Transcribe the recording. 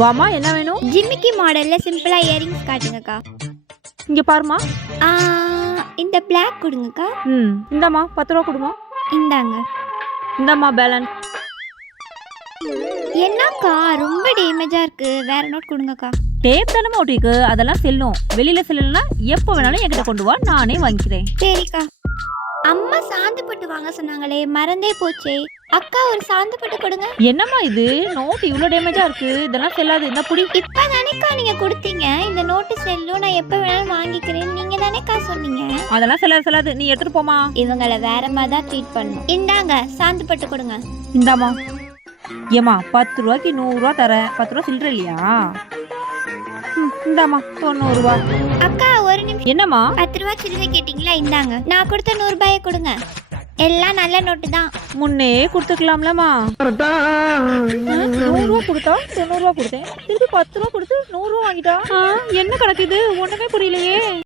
வாமா, என்ன வேணும்? ஜிமிக்கி மாடல்ல சிம்பிளா இயரிங்ஸ் காட்டுங்கக்கா. இங்க பாருமா. ஆ, இந்த பிளாக் கொடுங்கக்கா. இந்தாம்மா 10 ரூபா கொடுமா. இந்தாங்க. இந்தாம்மா பேலன்ஸ். என்னக்கா ரொம்ப டேமேஜா இருக்கு, வேற நோட் கொடுங்கக்கா. டேப் தானே ஒட்டிக்கு, அதெல்லாம் செல்லும். வெளியில செல்லணும்னா எப்போ வேணாலும் என்கிட்ட கொண்டு வா, நானே வாங்கிக்கிறேன். சரிக்கா. அம்மா சாந்து பட்டு வாங்க சொன்னாங்களே, மறந்தே போச்சே. அக்கா ஒரு சாந்து பட்டு கொடுங்க. என்னம்மா இது, நோட் இவ்வளோ டேமேஜா இருக்கு, இதெல்லாம் செல்லாது. இந்த புடி. இப்பதானேக்கா நீங்க கொடுத்தீங்க, இந்த நோட்டு செல்லும், நான் எப்ப வேணாலும் வாங்கிக்கிறேன், நீங்க தானேக்கா சொன்னீங்க. அதெல்லாம் செல்லாது, நீ எடுத்துட்டு போமா. இவங்கள வேற மாதிரி தான் ட்ரீட் பண்ணணும். இந்தாங்க சாந்து பட்டு கொடுங்க. இந்தாம்மா. ஏமா 10 ரூபாய்க்கு 100 ரூபா தரேன், 10 ரூபா சில்லற இல்லையா? இந்தாம்மா 90 ரூபா. அக்கா ஒரு நிமிஷம். என்னம்மா? 10 ரூபா சில்லறை கேட்டீங்களா, இந்தாங்க. நான் கொடுத்த 100 ரூபாயை கொடுங்க. எல்லாம் நல்ல நோட்டு தான். முன்னே கொடுத்துக்கலாம்லமா. 100 ரூபா கொடுத்தா 90 ரூபா கொடுத்தேன், திருப்பி 10 ரூபா கொடுத்து 100 ரூபா வாங்கிட்டா. என்ன கணக்கு இது, ஒண்ணுமே புரியலையே.